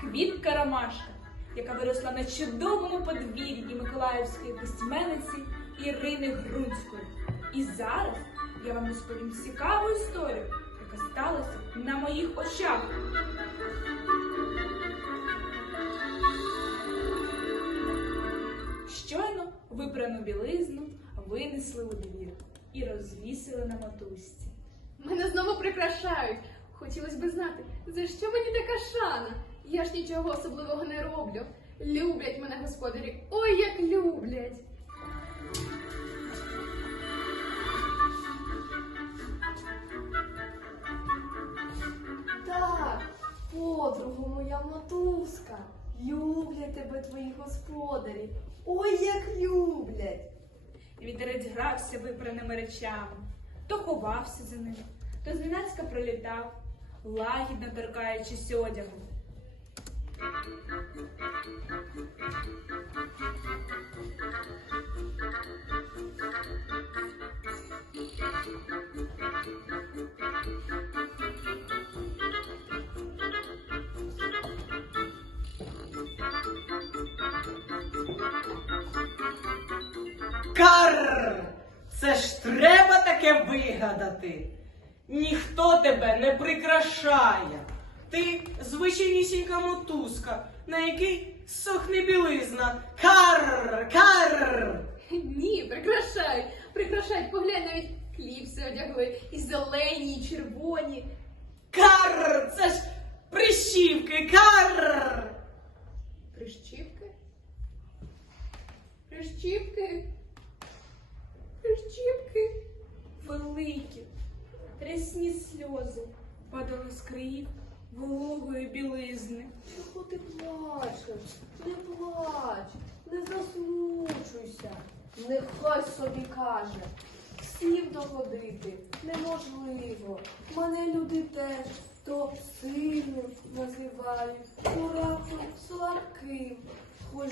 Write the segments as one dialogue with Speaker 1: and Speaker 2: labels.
Speaker 1: квітка Ромашка, яка виросла на чудовому подвір'ї Миколаївської письменниці Ірини Грунської. І зараз я вам розповім цікаву історію, яка сталася на моїх очах. Щойно випрану білизну винесли у двір і розвісили на матусці.
Speaker 2: Мене знову прикрашають. Хотілося б знати, за що мені така шана? Я ж нічого особливого не роблю. Люблять мене господарі. Ой, як люблять.
Speaker 3: Так, подругу моя мотузка. Люблять тебе твої господарі. Ой, як люблять.
Speaker 1: Вітерець грався випраними речами, то ховався за ним, то зненацька пролітав, лагідно торкаючись одягу.
Speaker 4: Карр! Це ж треба таке вигадати. Ніхто тебе не прикрашає. Ти звичайнісінька мотузка, на якій сохне білизна. Карр! Карр!
Speaker 2: Ні, прикрашають. Прикрашають, поглянь, навіть кліпси одягли. І зелені, і червоні.
Speaker 4: Карр! Це ж прищівки! Карр!
Speaker 2: Прищіпки? Прищіпки?
Speaker 1: Рясні сльози падали з країв вологої білизни.
Speaker 3: Чого ти плачеш? Не плач, не засмучуйся. Нехай собі каже. Всім догодити неможливо. Мене люди теж то сильним називають, раптом слабким. Хоч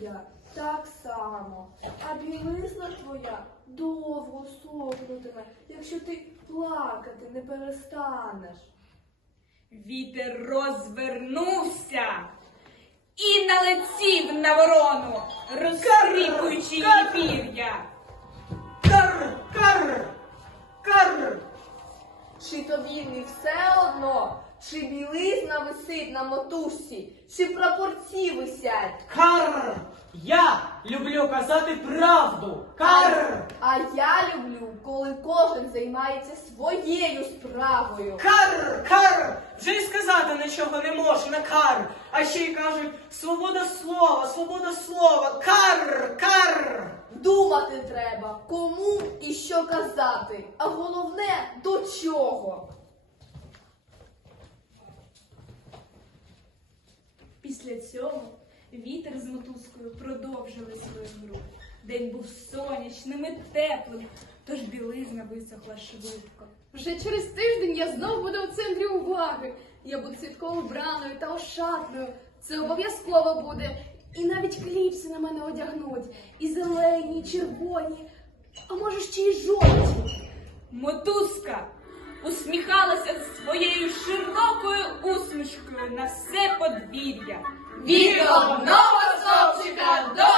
Speaker 3: я так само. А білизна твоя довго сохнутиме, якщо ти плакати не перестанеш.
Speaker 1: Вітер розвернувся і налетів на ворону, розкріпуючи її пір'я.
Speaker 3: Чи тобі не все одно, чи білизна висить на мотузці, чи прапорці висять?
Speaker 4: Карр! Я люблю казати правду! Карр!
Speaker 3: А я люблю, коли кожен займається своєю справою.
Speaker 4: Карр! Карр! Вже й сказати нічого не можна, карр! А ще й кажуть свобода слова, свобода слова! Карр! Карр!
Speaker 3: Думати треба, кому і що казати, а головне до чого.
Speaker 1: Після цього вітер з мотузкою продовжили свою гру. День був сонячним і теплим, тож білизна висохла швидко.
Speaker 2: Вже через тиждень я знову буду в центрі уваги. Я буду святково вбраною та ошатною. Це обов'язково буде. І навіть кліпси на мене одягнуть. І зелені, і червоні, а може ще й жовті.
Speaker 1: Мотузка усміхалася своєю широкою усмішкою на все подвір'я.
Speaker 3: Від одного стовпчика до.